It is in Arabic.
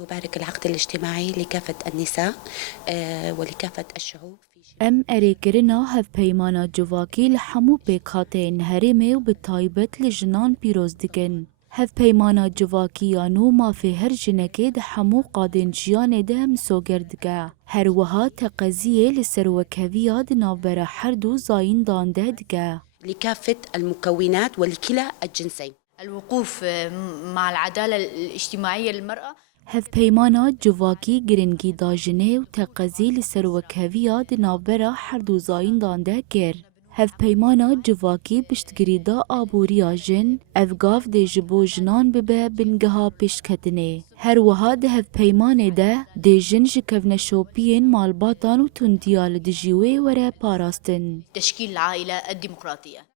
يبارك العقد الاجتماعي لكافة النساء ولكافة الشعوب في ام اریکرنا هف پیمانا جواکی لحمو پیکاتین هرمه و بتایبت لجنان پیروز دکن. هف پیمانا جواکی یانو ما في هر جنکه ده حمو قادن جیان ده هم سوگردگه. هر وها تقضیه لسروکهویا ده نابرا حردو زاین دانده دگه. لكافة المكونات ولكلا الجنسين. الوقوف مع العدالة الاجتماعية للمرأة. هف پیمانا جواکی گرنگی داجنه و تقضی لسروکهویا ده نابرا حردو زاین دانده کر. هف پیمانا جواکی پشتگیری دا آبوریا جن افگاف ده جبو جنان ببه بنگها پشتکتنه. هر وها ده هف پیمان ده جن جکفن شوپین مالباتان و تندیال ده جیوه وره پاراستن. تشكيل العائلة الديمقراطية.